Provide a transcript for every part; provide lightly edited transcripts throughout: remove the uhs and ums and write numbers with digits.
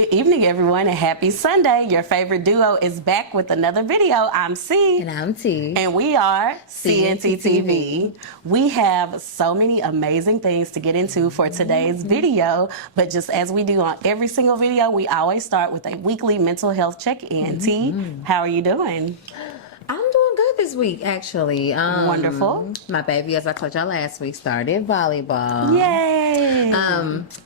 Good evening, everyone, and happy Sunday. Your favorite duo is back with another video. I'm C. And I'm T. And we are CNT TV. We have so many amazing things to get into for today's video, but just as we do on every single video, we always start with a weekly mental health check-in. T, how are you doing? I'm doing good this week, actually. Wonderful. My baby, as I told y'all last week, started volleyball. Yay!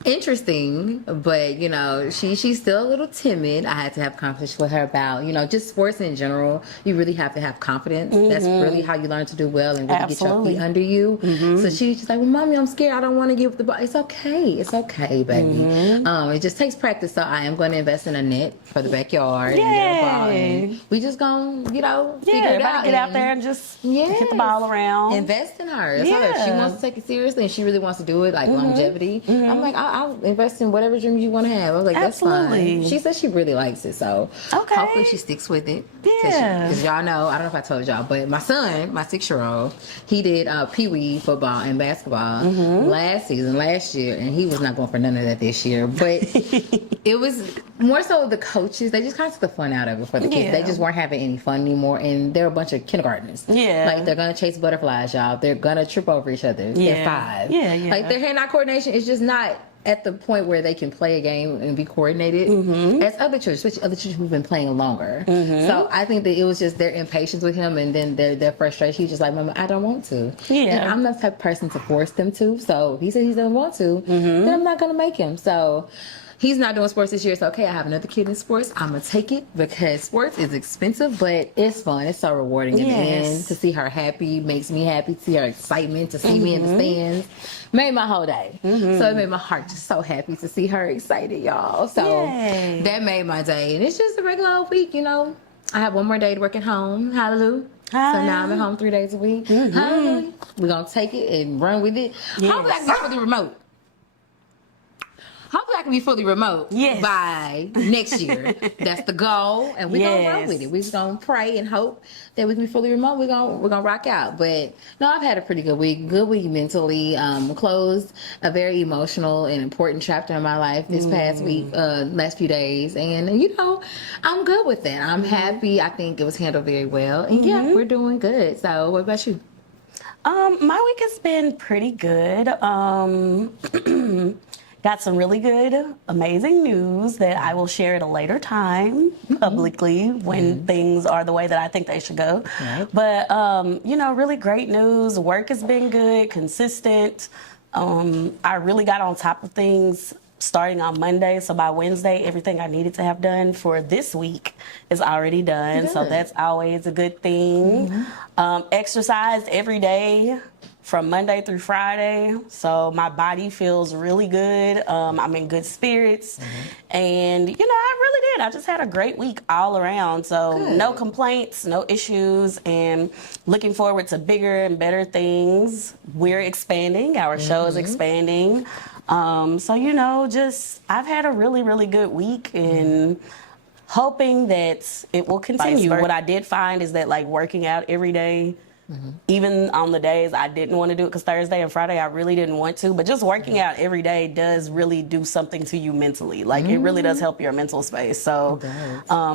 Interesting, but you know, she's still a little timid. I had to have conversation with her about, you know, just sports in general. You really have to have confidence. That's really how you learn to do well and really get your feet under you. So she's just like, well, mommy, I'm scared. I don't want to give the ball. It's okay. It's okay, baby. It just takes practice. So I am going to invest in a net for the backyard and get a ball. And we just gonna, you know, figure it out. Get out there and just hit the ball around. Invest in her. That's her. If she wants to take it seriously and she really wants to do it, like longevity, I'm like, I'll invest in whatever dream you want to have. I was like, that's fine. She says she really likes it, so hopefully she sticks with it. Because y'all know, I don't know if I told y'all, but my son, my 6-year-old, he did pee-wee football and basketball last year, and he was not going for none of that this year. But it was more so the coaches, they just kind of took the fun out of it for the kids. They just weren't having any fun anymore, and they're a bunch of kindergartners. Like, they're going to chase butterflies, y'all. They're going to trip over each other. They're 5. Like, their hand-eye coordination is just not at the point where they can play a game and be coordinated as other children, especially other children who've been playing longer. So I think that it was just their impatience with him, and then their frustration. He's just like, Mama, I don't want to. And I'm not the type of person to force them to. So if he said he doesn't want to, then I'm not going to make him. So he's not doing sports this year. It's okay. I have another kid in sports. I'm going to take it because sports is expensive, but it's fun. It's so rewarding in the end. To see her happy makes me happy. To see her excitement, to see me in the stands, made my whole day. So it made my heart just so happy to see her excited, y'all. So that made my day. And it's just a regular old week, you know. I have one more day to work at home. Hallelujah. So now I'm at home 3 days a week. Hallelujah. We're going to take it and run with it. Hopefully I can get for the remote. Hopefully I can be fully remote by next year. That's the goal, and we're gonna run with it. We're just gonna pray and hope that we can be fully remote. We're gonna rock out. But no, I've had a pretty good week. Good week mentally. Closed a very emotional and important chapter in my life this past week, last few days, and you know, I'm good with that. I'm happy. I think it was handled very well, and we're doing good. So, what about you? My week has been pretty good. Got some really good, amazing news that I will share at a later time publicly when things are the way that I think they should go. But, you know, really great news. Work has been good, consistent. I really got on top of things starting on Monday. So by Wednesday, everything I needed to have done for this week is already done. So that's always a good thing. Exercised every day from Monday through Friday, so my body feels really good. I'm in good spirits, and you know, I really did. I just had a great week all around, so no complaints, no issues, and looking forward to bigger and better things. We're expanding, our show is expanding, so you know, just I've had a really, really good week, and hoping that it will continue. What I did find is that, like, working out every day, even on the days I didn't want to do it, because Thursday and Friday I really didn't want to, but just working out every day does really do something to you mentally. Like, it really does help your mental space. So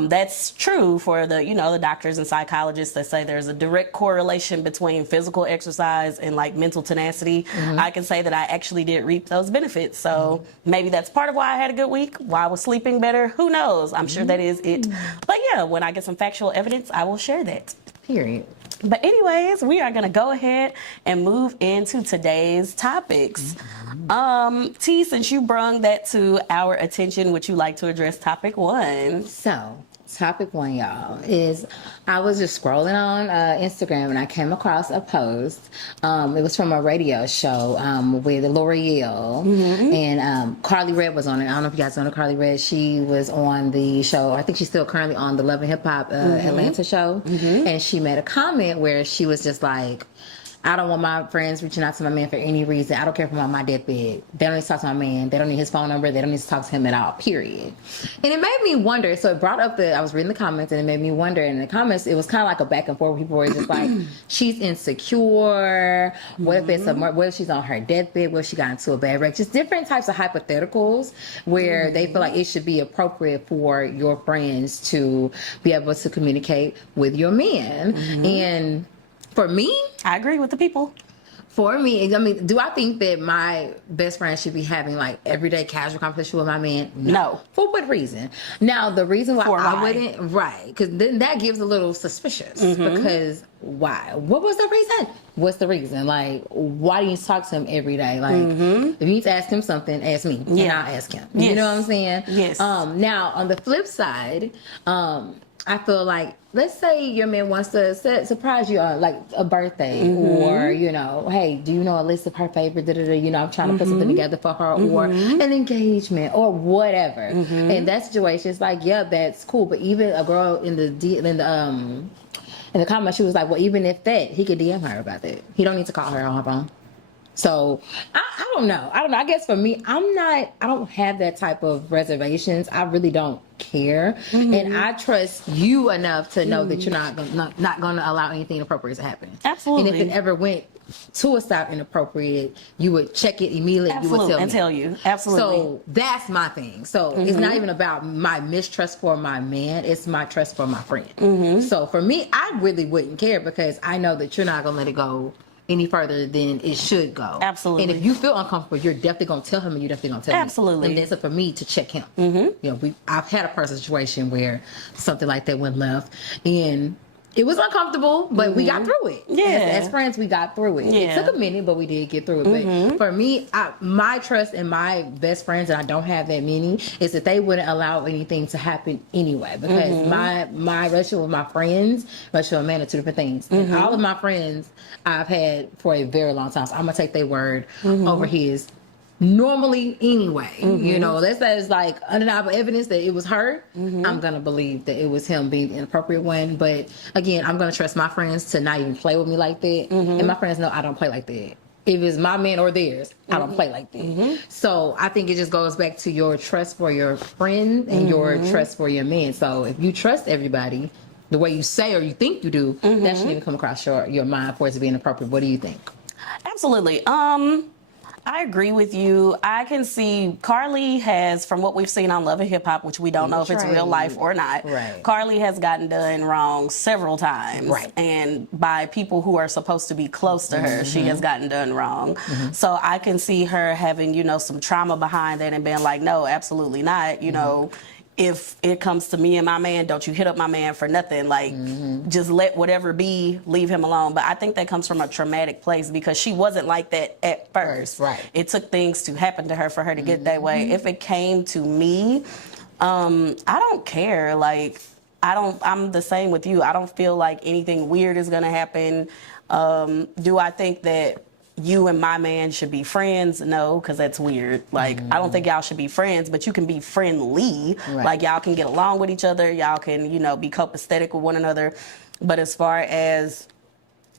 that's true for the, you know, the doctors and psychologists that say there's a direct correlation between physical exercise and like mental tenacity. I can say that I actually did reap those benefits. So maybe that's part of why I had a good week, why I was sleeping better. Who knows? I'm sure that is it. But yeah, when I get some factual evidence, I will share that. Period. But anyways, we are going to go ahead and move into today's topics. T, since you brung that to our attention, would you like to address topic 1? So, topic 1, y'all, is I was just scrolling on Instagram and I came across a post. It was from a radio show with L'Oreal, and Carly Red was on it. I don't know if you guys know Carly Red. She was on the show. I think she's still currently on the Love and Hip Hop Atlanta show, and she made a comment where she was just like, I don't want my friends reaching out to my man for any reason. I don't care if I'm on my deathbed. They don't need to talk to my man. They don't need his phone number. They don't need to talk to him at all, period. And it made me wonder. So it brought up I was reading the comments and it made me wonder. And in the comments, it was kind of like a back and forth. People were just like, she's insecure. What if it's what if she's on her deathbed? What if she got into a bad wreck? Just different types of hypotheticals where they feel like it should be appropriate for your friends to be able to communicate with your man. And for me, I agree with the people. For me, I mean, do I think that my best friend should be having like everyday casual conversation with my man? No. For what reason? Now, the reason why I wouldn't, right, because then that gives a little suspicious. Because why? What was the reason? What's the reason? Like, why do you talk to him every day? Like, if you need to ask him something, ask me, and I'll ask him. You know what I'm saying? Yes. Now, on the flip side, I feel like, let's say your man wants to surprise you on like a birthday or, you know, hey, do you know a list of her favorite, you know, I'm trying to put something together for her or an engagement or whatever. In that situation, it's like, yeah, that's cool. But even a girl in the comments, she was like, well, even if that, he could DM her about that. He don't need to call her on her phone. So I don't know. I guess for me, I don't have that type of reservations. I really don't care. And I trust you enough to know that you're not going to allow anything inappropriate to happen. Absolutely. And if it ever went to a stop inappropriate, you would check it immediately. Absolutely. You would tell you. Absolutely. So that's my thing. So it's not even about my mistrust for my man. It's my trust for my friend. So for me, I really wouldn't care because I know that you're not going to let it go any further than it should go. Absolutely. And if you feel uncomfortable, you're definitely going to tell him and you're definitely going to tell me. Absolutely. And it's up for me to check him. You know, I've had a personal situation where something like that went left and it was uncomfortable, but we got through it. Yeah. As friends, we got through it. Yeah. It took a minute, but we did get through it. But for me, my trust in my best friends, and I don't have that many, is that they wouldn't allow anything to happen anyway. Because my relationship with my friends, relationship with man are two different things. And all of my friends I've had for a very long time. So I'm going to take their word over his. Normally, anyway, you know, that is like undeniable evidence that it was her. I'm gonna believe that it was him being the inappropriate one. But again, I'm gonna trust my friends to not even play with me like that. And my friends know I don't play like that. If it's my man or theirs, I don't play like that. So I think it just goes back to your trust for your friend and your trust for your man. So if you trust everybody the way you say or you think you do, that shouldn't even come across your mind for it to be inappropriate. What do you think? Absolutely. I agree with you. I can see Carly has, from what we've seen on Love and Hip Hop, which we don't know if it's real life or not, Carly has gotten done wrong several times. And by people who are supposed to be close to her, she has gotten done wrong. So I can see her having, you know, some trauma behind that and being like, no, absolutely not, you know. If it comes to me and my man, don't you hit up my man for nothing. Like, just let whatever be, leave him alone. But I think that comes from a traumatic place because she wasn't like that at first. It took things to happen to her for her to get that way. If it came to me, I don't care. Like, I'm the same with you. I don't feel like anything weird is going to happen. Do I think that you and my man should be friends? No, because that's weird. Like, I don't think y'all should be friends, but you can be friendly. Like, y'all can get along with each other. Y'all can, you know, be copacetic with one another. But as far as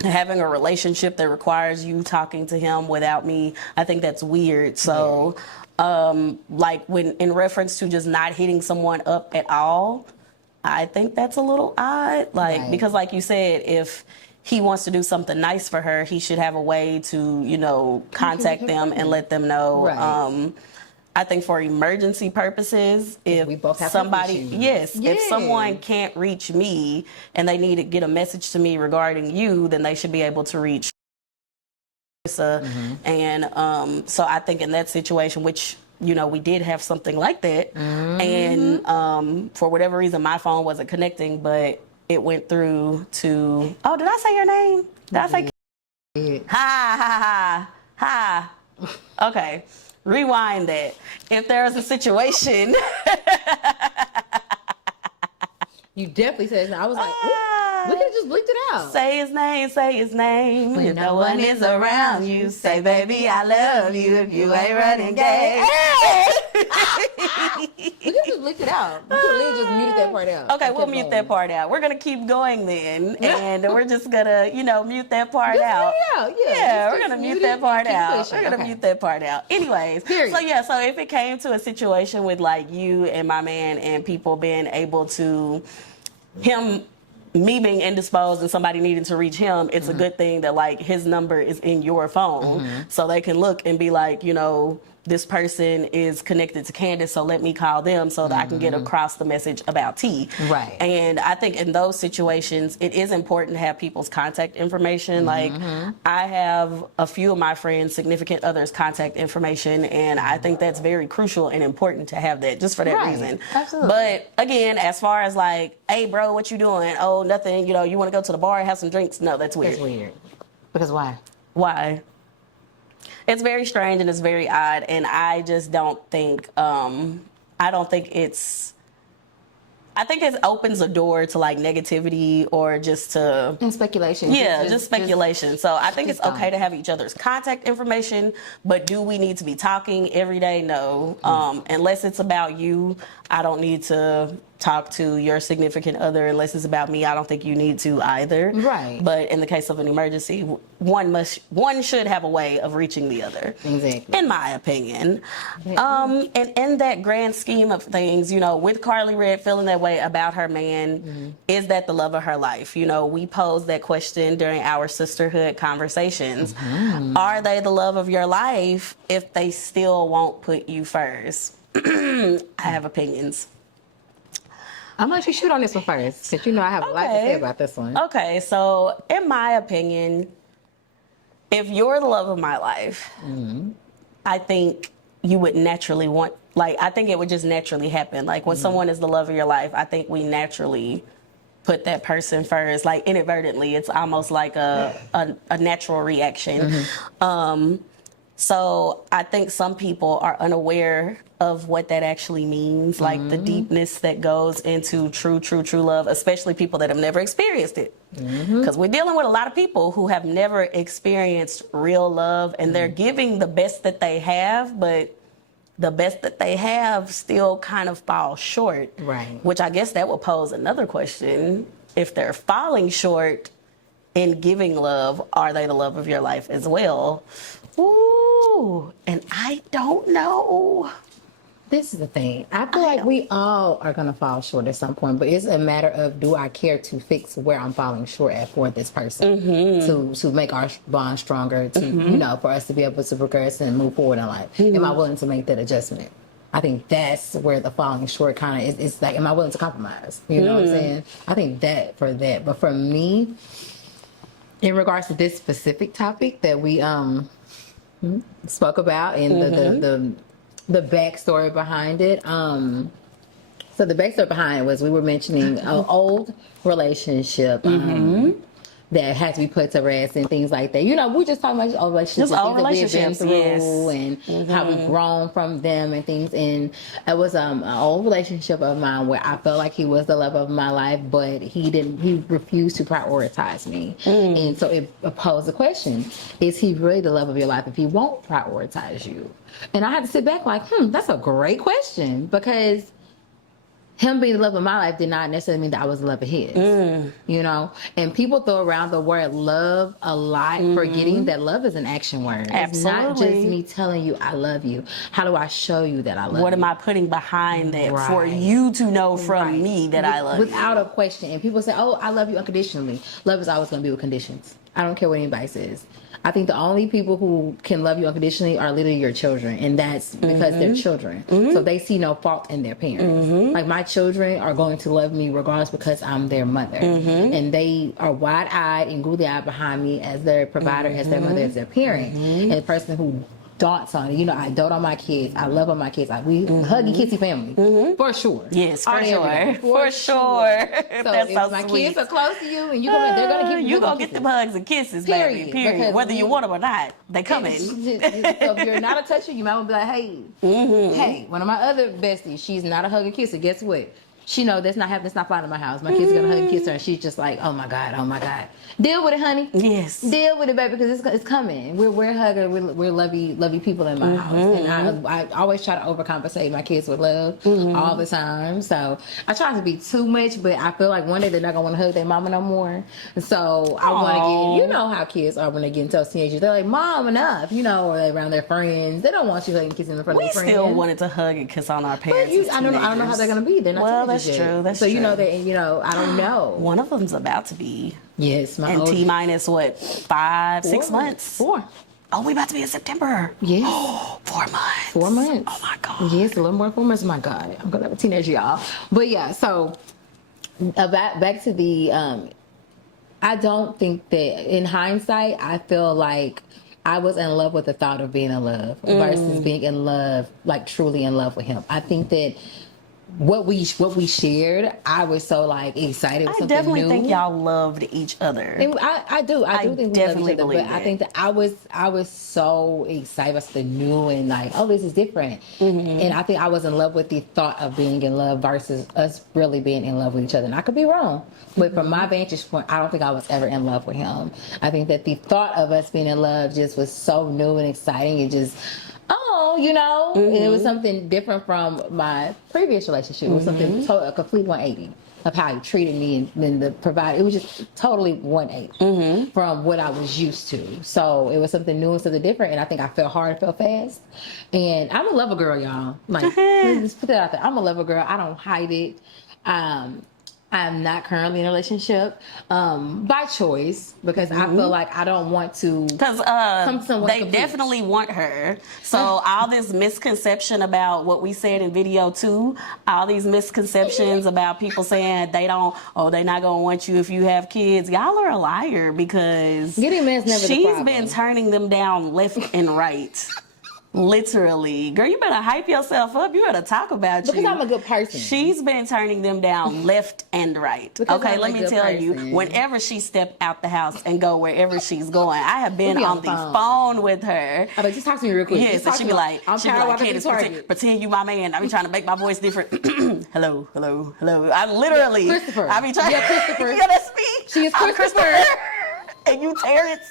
having a relationship that requires you talking to him without me, I think that's weird. So, like, when in reference to just not hitting someone up at all, I think that's a little odd. Like, because like you said, if he wants to do something nice for her, he should have a way to, you know, contact them and let them know. I think for emergency purposes, if we both have somebody, if someone can't reach me and they need to get a message to me regarding you, then they should be able to reach. And so I think in that situation, which, you know, we did have something like that, and for whatever reason, my phone wasn't connecting, but it went through to, oh, did I say your name? Did I say? Ha. Okay, rewind that. If there is a situation. You definitely said it. I was like, we could have just bleeped it out. Say his name. When no one is around you, say, baby, I love you if you ain't running gay. We could just bleep it out. You could have just muted that part out. Okay, we'll mute that part out. We're going to keep going then. And we're just going to, mute that part out. Yeah, we're going to mute that part out. We're going to mute that part out. Anyways, period. So if it came to a situation with like you and my man and people being able to, me being indisposed and somebody needing to reach him, it's a good thing that like his number is in your phone so they can look and be like, this person is connected to Candace, so let me call them so that I can get across the message about T. Right. And I think in those situations, it is important to have people's contact information. Like, I have a few of my friends' significant others' contact information, and I think that's very crucial and important to have that just for that reason. Absolutely. But again, as far as like, hey, bro, what you doing? Oh, nothing. You want to go to the bar and have some drinks? No, that's weird. That's weird. Because why? Why? It's very strange and it's very odd, and I just don't think, I think it opens a door to like negativity or just to... And speculation. Yeah, just speculation. So I think it's okay to have each other's contact information, but do we need to be talking every day? No. Unless it's about you, I don't need to talk to your significant other. Unless it's about me, I don't think you need to either. Right. But in the case of an emergency, one should have a way of reaching the other. Exactly. In my opinion. And in that grand scheme of things, with Carly Red feeling that way about her man, is that the love of her life? We posed that question during our sisterhood conversations. Are they the love of your life if they still won't put you first? I have opinions. I'm going to let you shoot on this one first, because I have a lot to say about this one. Okay, so in my opinion, if you're the love of my life, I think you would naturally want, I think it would just naturally happen. Like, when someone is the love of your life, I think we naturally put that person first, like inadvertently. It's almost like a natural reaction. So I think some people are unaware of what that actually means, like the deepness that goes into true love, especially people that have never experienced it. Because we're dealing with a lot of people who have never experienced real love, and they're giving the best that they have, but the best that they have still kind of falls short. Right. Which I guess that would pose another question. If they're falling short in giving love, are they the love of your life as well? Ooh, and I don't know. This is the thing. I feel like we all are going to fall short at some point, but it's a matter of, do I care to fix where I'm falling short at for this person to make our bond stronger, to, for us to be able to progress and move forward in life? Am I willing to make that adjustment? I think that's where the falling short kind of is. It's like, am I willing to compromise? You know what I'm saying? I think that for that. But for me, in regards to this specific topic that we spoke about and the backstory behind it. So the backstory behind it was, we were mentioning an old relationship that had to be put to rest and things like that. We're just talking about old relationships, old things that we've been through and how we've grown from them and things. And it was an old relationship of mine where I felt like he was the love of my life, but he refused to prioritize me. And so it posed the question, is he really the love of your life if he won't prioritize you? And I had to sit back like, that's a great question, because him being the love of my life did not necessarily mean that I was the love of his, And people throw around the word love a lot, forgetting that love is an action word. Absolutely. It's not just me telling you I love you. How do I show you that I love you? What am I putting behind that for you to know from me that I love you? Without a question. And people say, oh, I love you unconditionally. Love is always going to be with conditions. I don't care what anybody says. I think the only people who can love you unconditionally are literally your children, and that's because they're children. So they see no fault in their parents. Like, my children are going to love me regardless, because I'm their mother. And they are wide-eyed and googly-eyed behind me as their provider, as their mother, as their parent. And the person who daunts on it, I dote on my kids. I love on my kids. We huggy, kissy family. For sure. Yes, for sure. For sure. So if my kids are close to you and they're going to give you going to get them hugs and kisses, baby. Period. Whether you want them or not, they coming. So if you're not a toucher, you might want to be like, hey, hey, one of my other besties, she's not a hugger kisser. Guess what? she know that's not happening. It's not flying in my house. My kids are gonna hug and kiss her, and she's just like, oh my god, oh my god. Deal with it, honey. Yes. Deal with it, baby, because it's coming. We're hugging. We're lovey people in my house, and I always try to overcompensate my kids with love all the time. So I try to be too much, but I feel like one day they're not gonna want to hug their mama no more. So I want to get, you know how kids are when they get into those teenagers. They're like, Mom, enough, you know, or they're around their friends. They don't want you hugging and kissing in front of their friends. We still wanted to hug and kiss on our parents. But I don't know how they're gonna be. They're not. Well, that's true. That's so true. you know that, you know, I don't know. One of them's about to be. Yes, my and T minus what, 5, 6 months? 4. Oh, we about to be in September. Yes. Oh, 4 months. 4 months. Oh my God. Yes, a little more than 4 months. My God, I'm gonna have a teenager, y'all. But yeah, so back to the. I don't think that in hindsight, I feel like I was in love with the thought of being in love versus being in love, like truly in love with him. I think that what we shared, I was so like excited. I definitely think y'all loved each other. And I do think we love each other, but I think that I was so excited about something new and like, oh, this is different. And I think I was in love with the thought of being in love versus us really being in love with each other. And I could be wrong, but from my vantage point, I don't think I was ever in love with him. I think that the thought of us being in love just was so new and exciting. It just, you know, and it was something different from my previous relationship. It was something a complete 180 of how he treated me and the provider. It was just totally 180 from what I was used to. So it was something new and something different. And I think I fell hard, fell fast. And I'm a lover girl, y'all. Like, let's put that out there. I'm a lover girl. I don't hide it. I'm not currently in a relationship by choice because I feel like I don't want to. Because they definitely want her. So all this misconception about what we said in video 2, all these misconceptions about people saying they're not gonna want you if you have kids. Y'all are a liar because she's been turning them down left and right. Literally. Girl, you better hype yourself up. You better talk about you. Because I'm a good person. She's been turning them down left and right. Okay, let me tell you, whenever she step out the house and go wherever she's going, I have been on the phone with her. I bet, just talk to me real quick. Yes, and she be like, Candace, pretend you my man. I be trying to make my voice different. Hello. I literally, Christopher. I be trying. Yeah, Christopher. Yeah, that's me. She is Christopher. And you Terrence.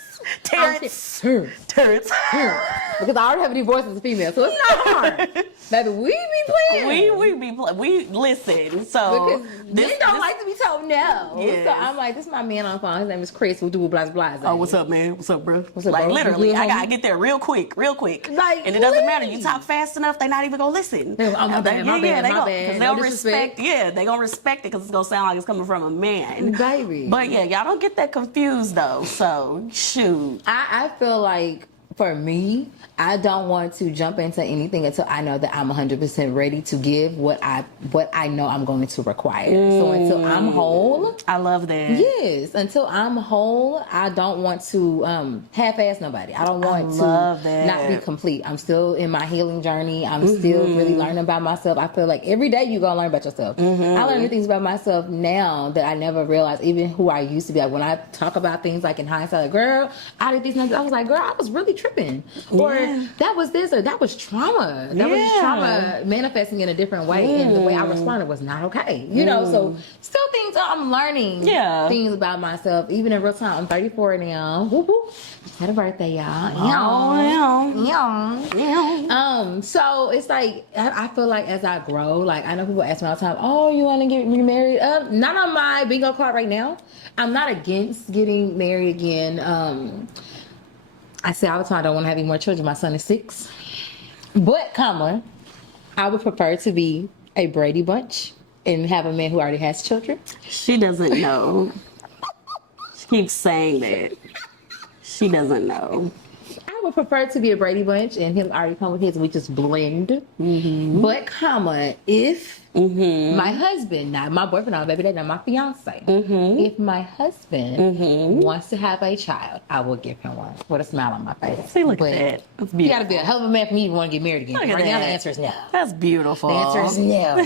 Because I already have any voice as a female, so it's not hard. Baby, we be playing. We listen. So men don't like to be told no. Yes. So I'm like, this is my man on the phone. His name is Chris. We'll do blah blah. Oh, what's up, man? What's up, bro? What's up, like bro? literally, I gotta get there real quick. Like, and it doesn't matter. You talk fast enough, they're not even gonna listen. Oh, my bad. Because they'll respect. Yeah, they gonna respect it because it's gonna sound like it's coming from a man, baby. But yeah, y'all don't get that confused though. So shoot. I feel like for me, I don't want to jump into anything until I know that I'm 100% ready to give what I know I'm going to require. So until I'm whole, I love that. Yes, until I'm whole, I don't want to half-ass nobody. I don't want to not be complete. I'm still in my healing journey. I'm still really learning about myself. I feel like every day you're gonna learn about yourself. I learn new things about myself now that I never realized, even who I used to be. Like when I talk about things like in hindsight, like, girl, I did these things. I was like, girl, I was really tripping. Or that was this, or that was trauma. That was just trauma manifesting in a different way, and the way I responded was not okay. You know, so still things I'm learning. Things about myself, even in real time. I'm 34 now. Whoop, whoop. Just had a birthday, y'all. So it's like I feel like as I grow, like I know people ask me all the time, "Oh, you want to get remarried?" Not on my bingo card right now. I'm not against getting married again. I say all the time I don't want to have any more children. My son is 6. But, I would prefer to be a Brady Bunch and have a man who already has children. She doesn't know. She keeps saying that. She doesn't know. I would prefer to be a Brady Bunch and him already come with his, we just blend. But, if my husband, not my boyfriend, not my baby daddy, not my fiance, if my husband wants to have a child, I will give him one with a smile on my face. See, look at that. That's beautiful. You gotta be a hell of a man for me to want to get married again. Look at Right now, that. the answer is no. That's beautiful. The answer is no.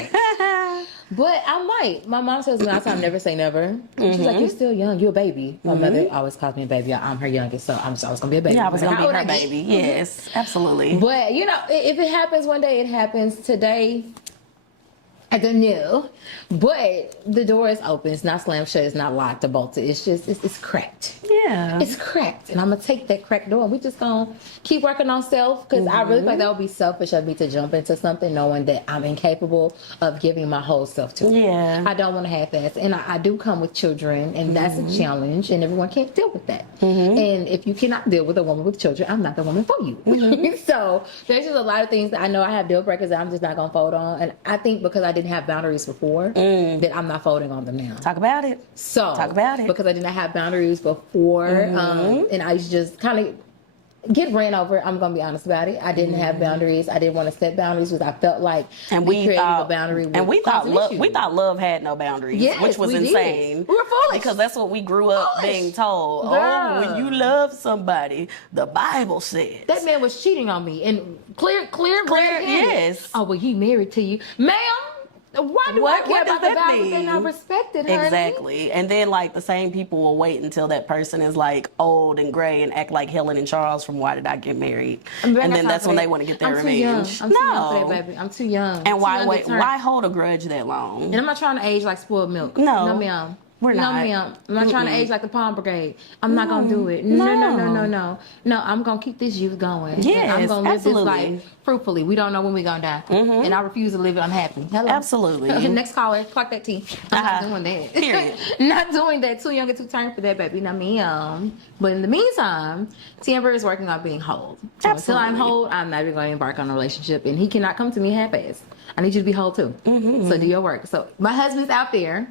But I might. My mom tells me all the time, never say never. She's like, you're still young. You're a baby. My mother always calls me a baby. I'm her youngest, so I'm always going to be a baby. Yeah, I was going to be her baby. Yes, absolutely. But, you know, if it happens one day, it happens. Today, I don't know. But the door is open. It's not slammed shut. It's not locked or bolted. It's just, it's cracked. Yeah. It's cracked. And I'm going to take that cracked door and we just going to keep working on self. Because I really think that would be selfish of me to jump into something knowing that I'm incapable of giving my whole self to it. Yeah. I don't want to have that. And I do come with children, and that's a challenge, and everyone can't deal with that. And if you cannot deal with a woman with children, I'm not the woman for you. So there's just a lot of things that I know I have deal breakers that I'm just not going to fold on. And I think because I didn't have boundaries before, that I'm not folding on them now. Talk about it. So talk about it. Because I did not have boundaries before, and I used to just kind of get ran over. I'm gonna be honest about it. I didn't have boundaries. I didn't want to set boundaries because I felt like creating a boundary. We thought love had no boundaries, which was insane. We were foolish because that's what we grew up being told. Girl. Oh, when you love somebody, the Bible says that man was cheating on me, and clear. Yes. Oh, well, he married to you, ma'am. Why do I care about the vows if they're not respected, honey? Exactly. And then, like, the same people will wait until that person is, like, old and gray and act like Helen and Charles from Why Did I Get Married? And then that's when they want to get their revenge. I'm too young for that, baby. I'm too young. And why hold a grudge that long? And I'm not trying to age like spoiled milk. No, ma'am. We're not. No, ma'am. I'm not trying to age like the Palm Brigade. I'm not going to do it. No. No, I'm going to keep this youth going. Yes, I'm going to live absolutely. this life fruitfully. We don't know when we're going to die. And I refuse to live it unhappy. Hello. Absolutely. Next caller, clock that T. I'm not doing that. Period. Not doing that. Too young and too turned for that, baby. Not me. But in the meantime, Timber is working on being whole. So until I'm whole, I'm not even going to embark on a relationship. And he cannot come to me half-assed. I need you to be whole too. So do your work. So my husband's out there.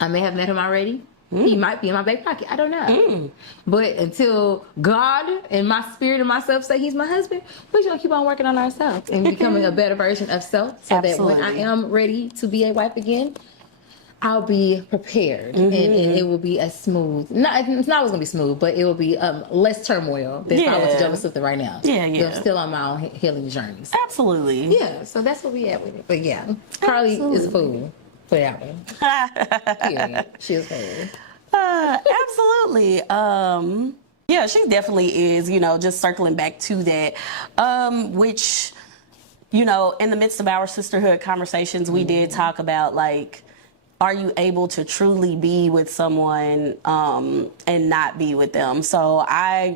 I may have met him already. He might be in my back pocket. I don't know. But until God and my spirit and myself say he's my husband, we're going to keep on working on ourselves and becoming a better version of self so that when I am ready to be a wife again, I'll be prepared and it will be a smooth. It's not always going to be smooth, but it will be less turmoil than if I was to jump into something right now. I'm still on my own healing journeys. Absolutely. Yeah, so that's what we at with it. But yeah, Carly is a fool. For that one. Period. She is fool. Absolutely. Yeah, she definitely is, just circling back to that, which, in the midst of our sisterhood conversations, we did talk about, like, are you able to truly be with someone and not be with them? So I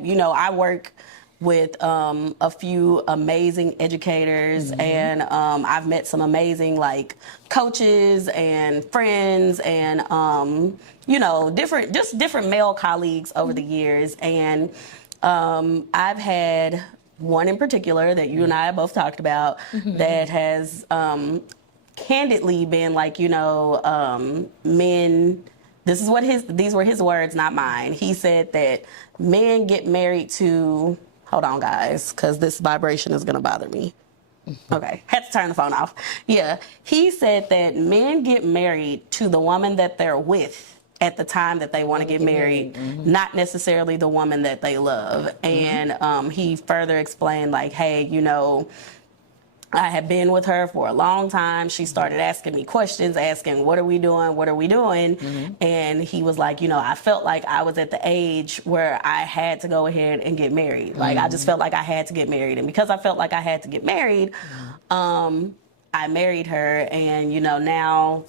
work with a few amazing educators and I've met some amazing like coaches and friends and different male colleagues over the years, and I've had one in particular that you and I both talked about that has candidly been like, men, these were his words, not mine. He said that men get married to, hold on guys, because this vibration is going to bother me. Okay, had to turn the phone off. Yeah, he said that men get married to the woman that they're with at the time that they want to get married, not necessarily the woman that they love. And he further explained like, hey, I had been with her for a long time. She started asking me questions, asking, what are we doing? What are we doing? And he was like, I felt like I was at the age where I had to go ahead and get married. Like, I just felt like I had to get married. And because I felt like I had to get married, I married her. And, now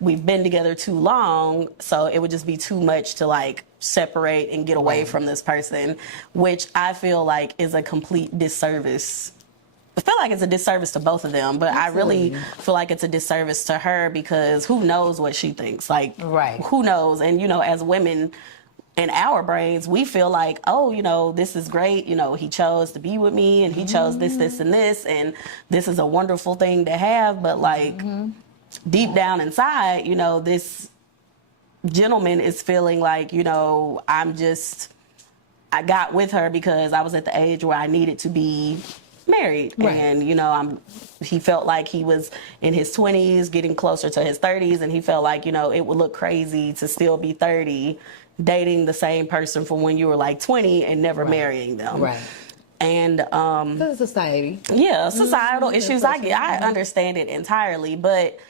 we've been together too long. So it would just be too much to like separate and get away from this person, which I feel like is a complete disservice. I feel like it's a disservice to both of them, but Absolutely. I really feel like it's a disservice to her because who knows what she thinks? Like, who knows? And, as women in our brains, we feel like, oh, this is great. He chose to be with me and he chose this, this, and this. And this is a wonderful thing to have. But like deep down inside, this gentleman is feeling like, I got with her because I was at the age where I needed to be married. And he felt like he was in his 20s getting closer to his 30s, and he felt like it would look crazy to still be 30 dating the same person from when you were like 20 and never marrying them. And society, societal issues. I understand it entirely, but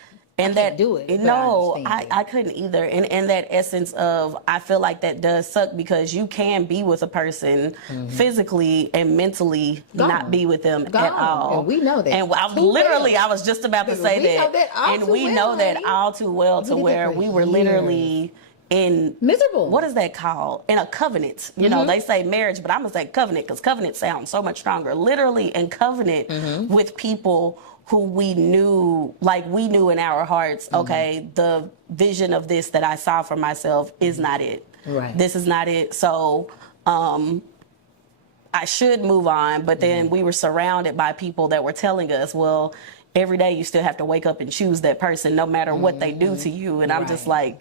And I can't do it. No, I couldn't either. And that essence of, I feel like that does suck because you can be with a person physically and mentally not be with them at all. And we know that. And I was just about to say that. And we know that all too well to where we were literally in miserable. What is that called? In a covenant. You know, they say marriage, but I'm gonna say covenant because covenant sounds so much stronger. Literally in covenant with people who we knew in our hearts, okay, the vision of this that I saw for myself is not it. Right. This is not it. So I should move on, but then we were surrounded by people that were telling us, well, every day you still have to wake up and choose that person no matter what they do to you. And I'm just like,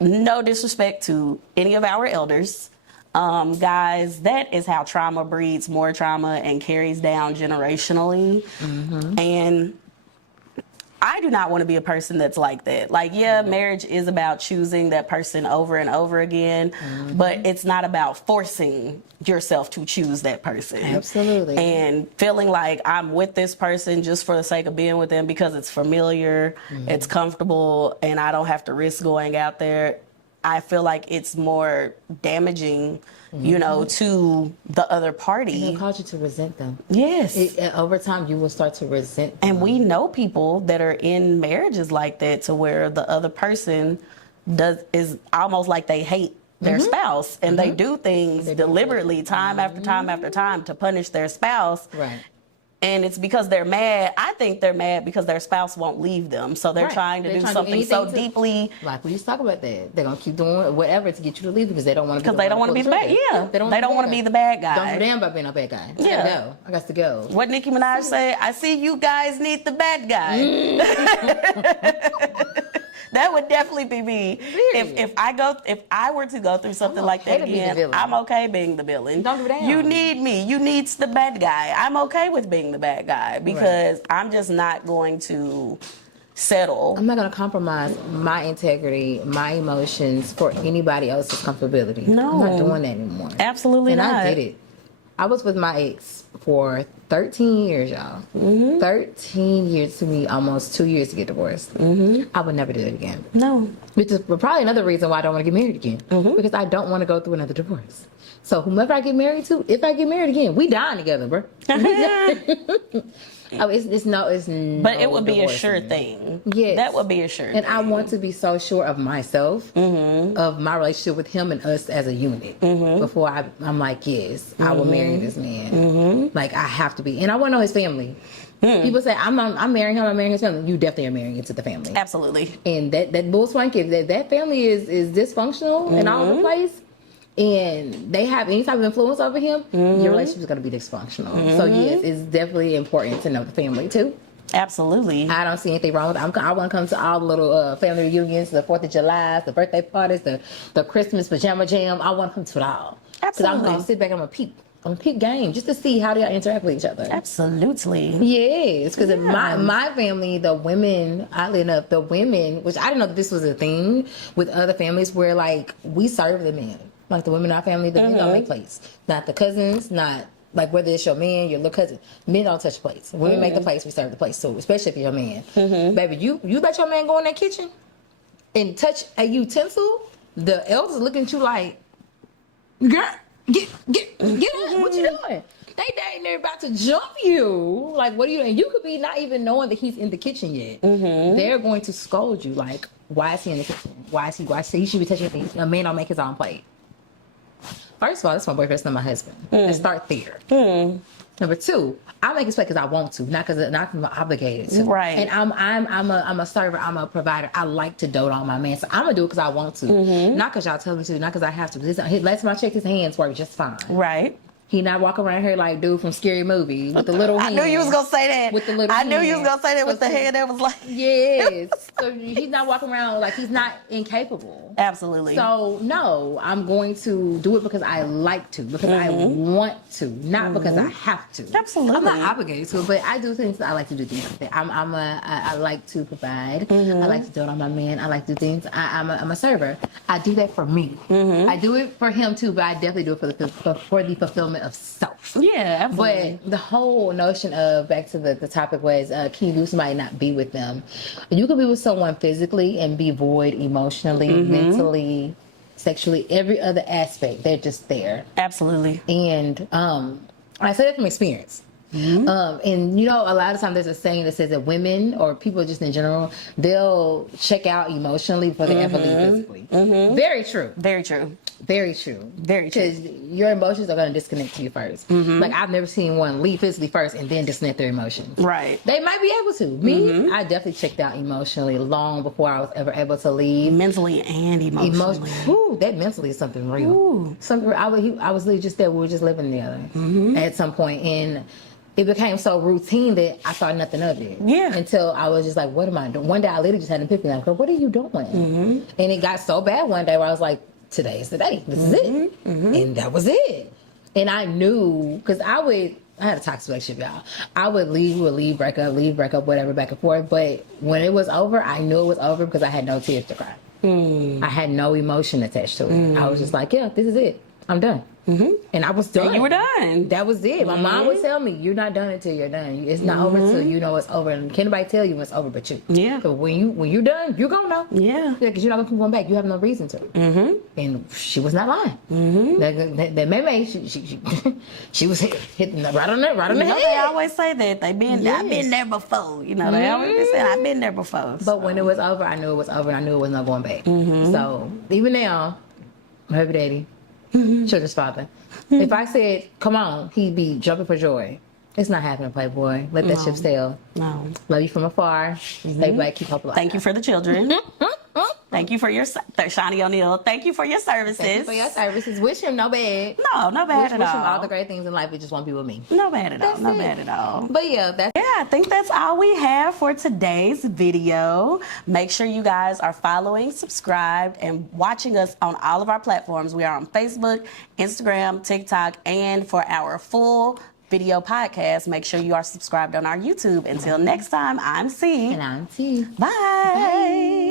no disrespect to any of our elders. Guys, that is how trauma breeds more trauma and carries down generationally. And I do not want to be a person that's like that. Like, yeah, marriage is about choosing that person over and over again, but it's not about forcing yourself to choose that person. Absolutely. And feeling like I'm with this person just for the sake of being with them because it's familiar, it's comfortable, and I don't have to risk going out there. I feel like it's more damaging, you know, to the other party. It'll cause you to resent them. Yes. Over time, you will start to resent them. And we know people that are in marriages like that to where the other person is almost like they hate their spouse. And they do things deliberately time after time after time to punish their spouse. Right. And it's because they're mad. I think they're mad because their spouse won't leave them. So they're trying to do something so deeply. Like we just talk about that. They're going to keep doing whatever to get you to leave because they don't want to be the bad. Yeah. They don't want to be the bad guy. Don't give a damn about being a bad guy. Yeah. I got to go. What Nicki Minaj say? I see you guys need the bad guy. That would definitely be me. If I were to go through something like that again, I'm okay being the villain. Don't give a damn. You need me. You need the bad guy. I'm okay with being the bad guy because I'm just not going to settle. I'm not going to compromise my integrity, my emotions for anybody else's comfortability. No. I'm not doing that anymore. Absolutely not. And I did it. I was with my ex for 13 years, y'all. 13 years to me, almost 2 years to get divorced. I would never do it again. No. Which is probably another reason why I don't want to get married again. Because I don't want to go through another divorce. So whomever I get married to, if I get married again, we dying together, bro. It's no. But it would be a sure thing. Yes. That would be a sure thing. And I want to be so sure of myself, of my relationship with him and us as a unit. Before I'm like, yes, I will marry this man. Like, I have to be. And I want to know his family. People say, I'm marrying him, I'm marrying his family. You definitely are marrying into the family. Absolutely. And that bull swanky, that family is dysfunctional and all over the place, and they have any type of influence over him, your relationship is going to be dysfunctional. So yes, it's definitely important to know the family too. Absolutely. I don't see anything wrong with it. I want to come to all the little family reunions, the 4th of July, the birthday parties, the Christmas pajama jam. I want to come to it all. Absolutely. Because I'm going to sit back and I'm going to peep game just to see how they interact with each other. Absolutely. Yes, because in my family, the women, oddly enough, which I didn't know that this was a thing with other families where, like, we serve the men. Like, the women in our family, the men don't make plates. Not the cousins, not, like, whether it's your man, your little cousin. Men don't touch plates. Women make the plates, we serve the plates. So, especially if you're a man. Baby, you let your man go in that kitchen and touch a utensil, the elders looking at you like, girl, get up. What you doing? They dang near about to jump you. Like, what are you doing? You could be not even knowing that he's in the kitchen yet. They're going to scold you. Like, why is he in the kitchen? Why is he should be touching things. A man don't make his own plate. First of all, that's my boyfriend, it's not my husband. Let's start there. Number 2, I make his plate because I want to, not because I'm obligated to. Right. And I'm a server, I'm a provider. I like to dote on my man, so I'm gonna do it because I want to, not because y'all tell me to, not because I have to. Last time I checked, his hands work just fine. Right. He not walking around here like dude from Scary Movie with the little hand. I knew you was gonna say that. With the little I knew you was gonna say that with the hand that was like. Yes. So he's not walking around like he's not incapable. Absolutely. So no, I'm going to do it because I like to, because I want to, not because I have to. Absolutely. I'm not obligated to, but I do things that I like to do things like that. I like to provide. I like to do it on my man. I like to do things. I'm a server. I do that for me. I do it for him too, but I definitely do it for the fulfillment fulfillment of self. Yeah, absolutely. But the whole notion of, back to the topic was, can you lose somebody and not be with them? You could be with someone physically and be void emotionally, mentally, sexually, every other aspect. They're just there. Absolutely. And I say that from experience. And you know, a lot of times there's a saying that says that women, or people just in general, they'll check out emotionally before they ever leave physically. Very true. Very true. Very true. Very true. Because your emotions are going to disconnect to you first. Like, I've never seen one leave physically first and then disconnect their emotions. Right. They might be able to. Me, I definitely checked out emotionally long before I was ever able to leave. Mentally and emotionally. That mentally is something real. Something. I was literally just there. We were just living together at some point, and it became so routine that I thought nothing of it. Yeah. Until I was just like, what am I doing? One day I literally just had an epiphany. Like, what are you doing? And it got so bad one day where I was like, today is the day. This is it. And that was it. And I knew, because I had a toxic relationship, y'all. I would leave, break up, whatever, back and forth. But when it was over, I knew it was over because I had no tears to cry. I had no emotion attached to it. I was just like, yeah, this is it. I'm done. And I was done. And you were done. That was it. My mom would tell me, you're not done until you're done. It's not over until you know it's over. And can't nobody tell you when it's over but you. Yeah. So when you're done, you're going to know. Yeah. Because you're not going to come back. You have no reason to. And she was not lying. That May, she was hitting right on the head. They always say that. I've been there before. You know, they always say, I've been there before. But when it was over, I knew it was over, and I knew it was not going back. So even now, my baby daddy, children's father, if I said, come on, he'd be jumping for joy. It's not happening, Playboy. Let that ship sail. No. Love you from afar. Stay black, keep hope alive. Thank you for the children. Thank you for your, Shawnee O'Neal, thank you for your services. Thank you for your services. Wish him no bad. No, no bad at all. Wish him all the great things in life. He just won't be with me. No bad at all. That's No it. bad at all. But yeah, I think that's all we have for today's video. Make sure you guys are following, subscribed, and watching us on all of our platforms. We are on Facebook, Instagram, TikTok, and for our full video podcast, make sure you are subscribed on our YouTube. Until next time, I'm C. And I'm T. Bye.